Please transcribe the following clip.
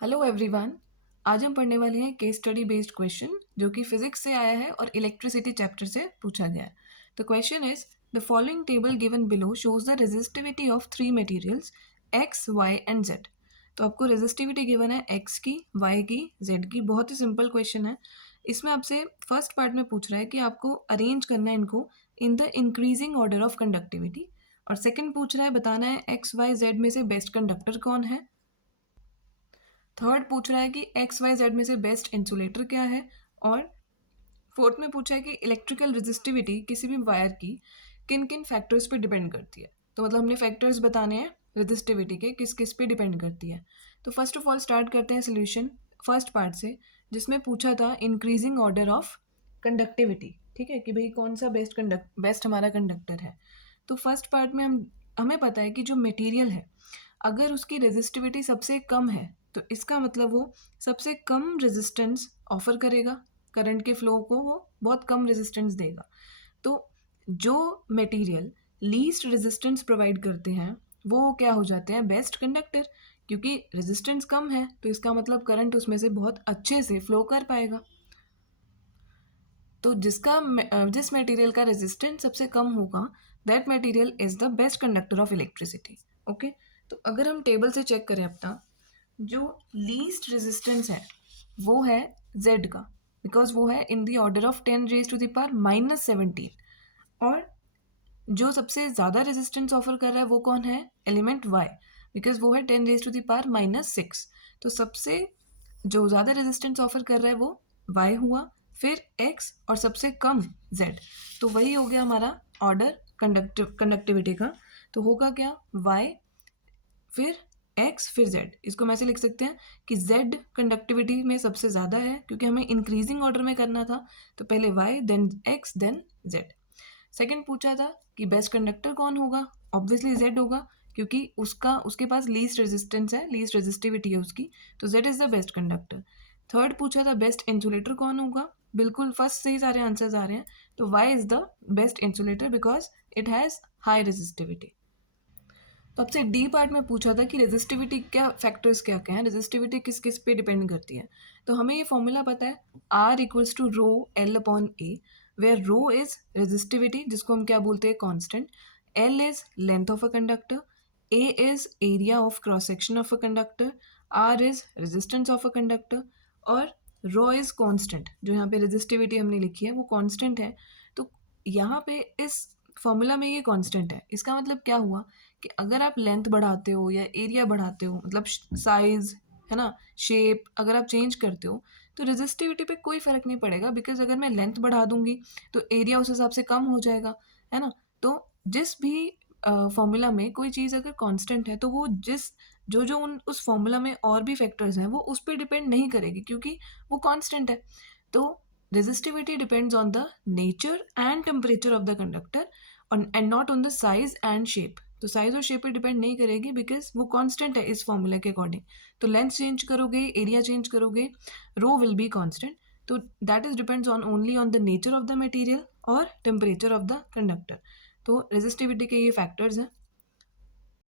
Hello everyone. आज हम पढ़ने वाले हैं केस स्टडी बेस्ड क्वेश्चन जो कि फिजिक्स से आया है और इलेक्ट्रिसिटी चैप्टर से पूछा गया है। The question is the following table given below shows the resistivity of three materials X Y and Z. तो आपको रेजिस्टिविटी गिवन है एक्स की, वाई की, जेड की। बहुत ही सिंपल क्वेश्चन है। इसमें आपसे फर्स्ट पार्ट में पूछ रहा है कि आपको अरेंज करना है इनको in the increasing order of conductivity, और सेकंड पूछ रहा है बताना है एक्स वाई जेड में से बेस्ट कंडक्टर कौन है। थर्ड पूछ रहा है कि एक्स वाई जेड में से बेस्ट इंसुलेटर क्या है। और फोर्थ में पूछा है कि इलेक्ट्रिकल रेजिस्टिविटी किसी भी वायर की किन किन फैक्टर्स पे डिपेंड करती है। तो मतलब हमने फैक्टर्स बताने हैं रेजिस्टिविटी के, किस किस पे डिपेंड करती है। तो फर्स्ट ऑफ ऑल स्टार्ट करते हैं सोल्यूशन फर्स्ट पार्ट से, जिसमें पूछा था इंक्रीजिंग ऑर्डर ऑफ कंडक्टिविटी। ठीक है कि भाई कौन सा बेस्ट हमारा कंडक्टर है। तो फर्स्ट पार्ट में हमें पता है कि जो मटेरियल है अगर उसकी रेजिस्टिविटी सबसे कम है तो इसका मतलब वो सबसे कम रेजिस्टेंस ऑफर करेगा, करंट के फ्लो को वो बहुत कम रेजिस्टेंस देगा। तो जो मटेरियल लीस्ट रेजिस्टेंस प्रोवाइड करते हैं वो क्या हो जाते हैं बेस्ट कंडक्टर, क्योंकि रेजिस्टेंस कम है तो इसका मतलब करंट उसमें से बहुत अच्छे से फ्लो कर पाएगा। तो जिस मटेरियल का रेजिस्टेंस सबसे कम होगा that material is the best conductor of electricity. Okay, तो अगर हम टेबल से चेक करें अपना, जो लीस्ट रेजिस्टेंस है वो है Z का, बिकॉज वो है इन द ऑर्डर ऑफ 10⁻⁻17। और जो सबसे ज़्यादा रेजिस्टेंस ऑफर कर रहा है वो कौन है, एलिमेंट Y, बिकॉज वो है 10⁻⁻6। तो सबसे जो ज़्यादा रेजिस्टेंस ऑफर कर रहा है वो Y हुआ, फिर X और सबसे कम Z। तो वही हो गया हमारा ऑर्डर कंडक्टिविटी का। तो होगा क्या Y फिर X फिर Z। इसको हम ऐसे लिख सकते हैं कि Z कंडक्टिविटी में सबसे ज़्यादा है क्योंकि हमें इंक्रीजिंग ऑर्डर में करना था, तो पहले Y then X then Z। Second पूछा था कि बेस्ट कंडक्टर कौन होगा, ऑब्वियसली Z होगा क्योंकि उसके पास लीस्ट रेजिस्टेंस है, लीस्ट रेजिस्टिविटी है उसकी, तो Z is the best conductor. Third पूछा था बेस्ट इंसुलेटर कौन होगा, बिल्कुल फर्स्ट से ही सारे आंसर्स आ रहे हैं, तो Y is the best insulator because it has high resistivity. तो आपसे डी पार्ट में पूछा था कि रेजिस्टिविटी क्या फैक्टर्स क्या क्या हैं, रेजिस्टिविटी किस किस पे डिपेंड करती है। तो हमें ये फॉर्मूला पता है R equals to rho L upon A, where rho is resistivity जिसको हम क्या बोलते हैं constant, L is length of a conductor, A is area of cross section of a conductor, R is resistance of a conductor, और rho is constant. जो यहाँ पे resistivity हमने लिखी है वो कांस्टेंट है। तो यहाँ पे इस फॉर्मूला में ये कांस्टेंट है, इसका मतलब क्या हुआ कि अगर आप लेंथ बढ़ाते हो या एरिया बढ़ाते हो, मतलब साइज है ना, शेप अगर आप चेंज करते हो तो रेजिस्टिविटी पे कोई फ़र्क नहीं पड़ेगा, बिकॉज अगर मैं लेंथ बढ़ा दूंगी तो एरिया उस हिसाब से कम हो जाएगा, है ना। तो जिस भी फॉर्मूला में कोई चीज़ अगर कांस्टेंट है तो वो जो जो उस फॉर्मूला में और भी फैक्टर्स हैं वो उस पर डिपेंड नहीं करेगी क्योंकि वो कांस्टेंट है। तो resistivity depends on the nature and temperature of the conductor and not on the size and shape। तो साइज और शेप पे डिपेंड नहीं करेगी बिकॉज वो कांस्टेंट है इस फॉर्मूला के अकॉर्डिंग। तो लेंथ चेंज करोगे, एरिया चेंज करोगे, रो विल बी कांस्टेंट। तो that is depends on only on the nature of the material और टेम्परेचर ऑफ द कंडक्टर। तो रेजिस्टिविटी के ये फैक्टर्स हैं।